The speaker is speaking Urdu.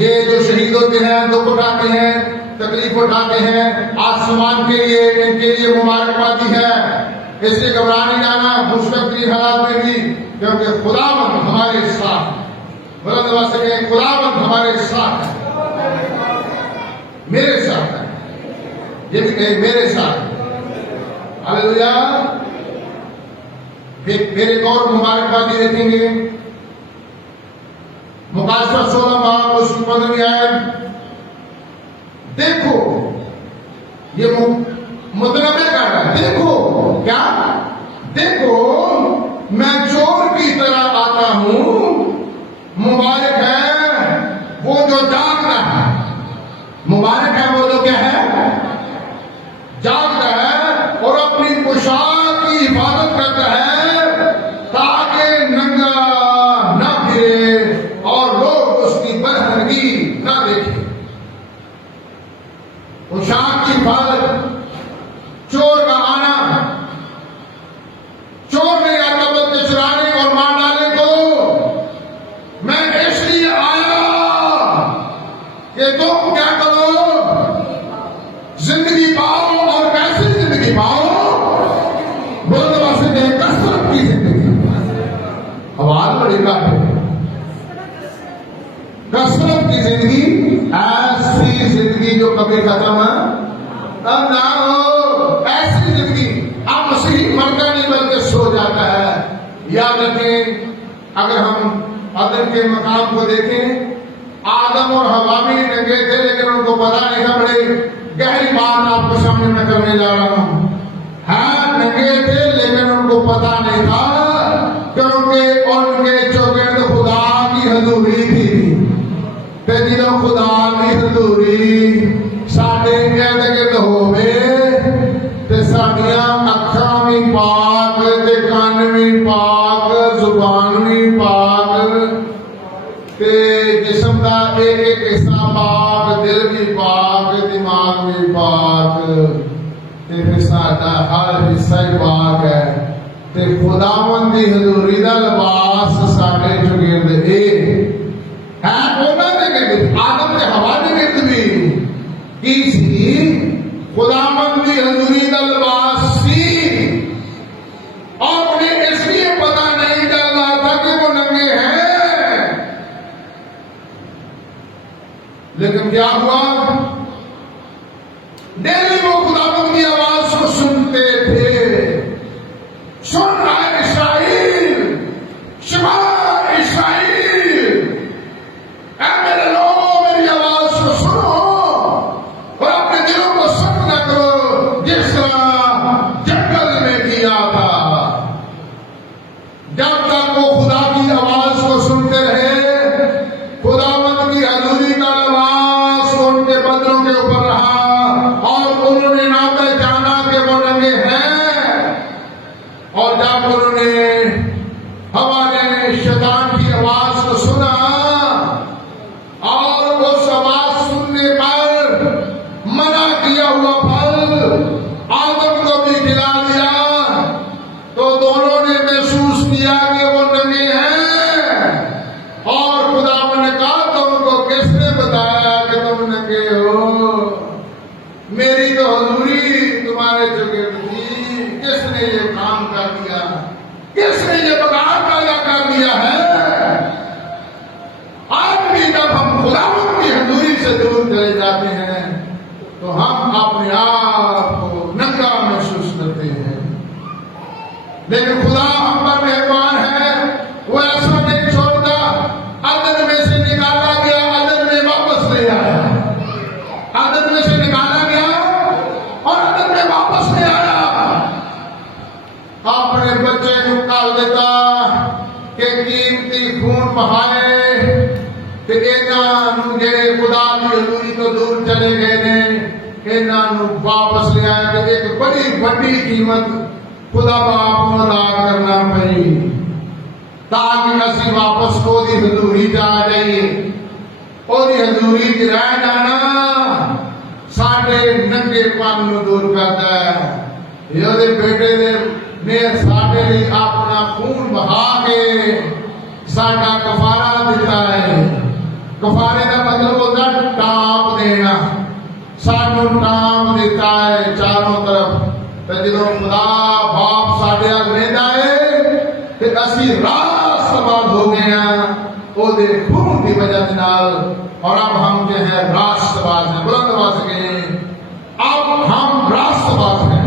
یہ جو شہید ہوتے ہیں، دکھ اٹھاتے ہیں، تکلیف اٹھاتے ہیں، آسمان کے لیے ان کے لیے مبارکبادی ہے۔ اس لیے گھبرا نہیں جانا مشکل حالات میں بھی، کیونکہ خداوند ہمارے ساتھ ہے۔ بلند آواز سے کہیں خداوند ہمارے ساتھ ہے، میرے ساتھ ہے، یہ بھی کہیں میرے ساتھ ہے۔ ہاللیلویا۔ پھر ایک اور مبارکبادی دیکھیں گے، مکاشفہ 16 باب اس کی 15ویں آیت۔ دیکھو، یہ متنبع کر رہا ہے، دیکھو کیا؟ دیکھو میں چور کی طرح آتا ہوں، مبارک ہے وہ جو جاگتا ہے، مبارک ہے وہ جو کیا ہے؟ جاگتا ہے اور اپنی پوشاک کی حفاظت کرتا ہے تاکہ ننگا نہ پھرے اور لوگ اس کی برہنگی نہ دیکھیں۔ پوشاک کی حفاظت، چور کا آنا، چور نہیں آتا بلکہ چرانے اور مار ڈالنے کو۔ میں اس لیے آیا کہ تم کیا کرو؟ زندگی پاؤ، اور کیسی زندگی پاؤ؟ بولنے واسطے کہیں کثرت کی زندگی۔ آواز بڑی کاٹ ہے۔ کثرت کی زندگی، ایسی زندگی جو کبھی ختم نہ ہو، ایسی زندگی۔ اب مسیحی مرتا نہیں بلکہ سو جاتا ہے۔ یاد رکھیں، اگر ہم عدن کے مقام کو دیکھیں، آدم اور حوا بھی ننگے تھے لیکن ان کو پتا نہیں تھا۔ بڑی گہری بات آپ کے سامنے میں کرنے جا رہا ہوں۔ ہاں ننگے تھے لیکن ان کو پتا نہیں تھا، کیونکہ ان کے چوگرد خدا کی حضوری تھی۔ جدو خدا کی حضوری ساڈے ارد گرد ہووے تے ساڈیاں اکھاں وی پاک تے کان وی پاک، زبان وی پاک تے جسم دا ایک ایک حصہ پاک، دل بھی پاک، دماغ بھی پاک، تے پھر ساڈا ہر حصہ ہی پاک ہے۔ تے خداوند دی حضوری دا لباس ساڈے چوگرد ہے آدم کے حوالے گرد بھی کی سی، خداوند کی حضوری کا لباس سی، اور انہیں اس لیے پتا نہیں چل رہا تھا کہ وہ ننگے ہیں۔ لیکن کیا ہوا؟ ڈیلی وہ خداوند کی آواز کو سنتے تھے۔ سن رہا ہے اسرائیل، شما اسرائیل، اے میرے لوگوں میری آواز کو سنو اور اپنے دلوں کو سخت نہ کرو جس طرح جنگل میں کیا تھا۔ جب تک وہ خدا کی آواز کو سنتے رہے، خداوند کی حضوری کا لباس ان کے بدنوں کے اوپر رہا، اور انہوں نے نہ پہچانا کہ وہ ننگے ہیں۔ اور جب انہوں نے ہوا نے شیطان کی آواز کو سنا، اور اس آواز سننے پر منع کیا ہوا پھل آدم کو بھی کھلا دیا، تو دونوں نے محسوس کیا کہ وہ ننگے ہیں۔ اور خدا نے کہا تم کو کس نے بتایا کہ تم ننگے ہو؟ میری تو حضوری تمہارے چوگرد تھی۔ کس نے یہ کام کر دیا؟ کس نے یہ بگاڑ پیدا کر دیا ہے؟ آج بھی جب ہم خداوند کی حضوری سے دور چلے جاتے ہیں تو ہم اپنے آپ کو ننگا محسوس کرتے ہیں، لیکن خدا ہم پر مہربان ہے، وہ ایسا نہیں چھوڑتا۔ عدن میں سے نکالا گیا، عدن میں واپس لے آیا، عدن میں سے نکالا گیا اور عدن میں واپس لے آیا۔ اپنے بچے کو ڈال دیتا کہ قیمتی خون بہائے، پھر انہاں جڑے خدا کی حضوری تو دور چلے گئے نے، انہاں واپس لے آیا کہ ایک بڑی قیمت خدا باپ کو ادا کرنا پئی تاکہ اسی واپس کو دی حضوری جا جائیے۔ اور دی حضوری کی رہ جانا ساڈے ننگے پن نو دور کرتا ہے۔ یہ بیٹے نے ساڈے لیے اپنا خون بہا کے ساڈا کفارہ دیتا ہے۔ کفارے کا مطلب ہوتا ہے ٹاپ دینا. سانو ٹاپ دیتا ہے چاروں طرف. تے جدوں خدا باپ ساڈے ول ویندا ہے تے اسی راست باز ہو گئے ہیں او دے خون کی وجہ نال. اور اب ہم جو ہے راست باز ہیں. بلند آواز سے کہیں اب ہم راست باز ہیں.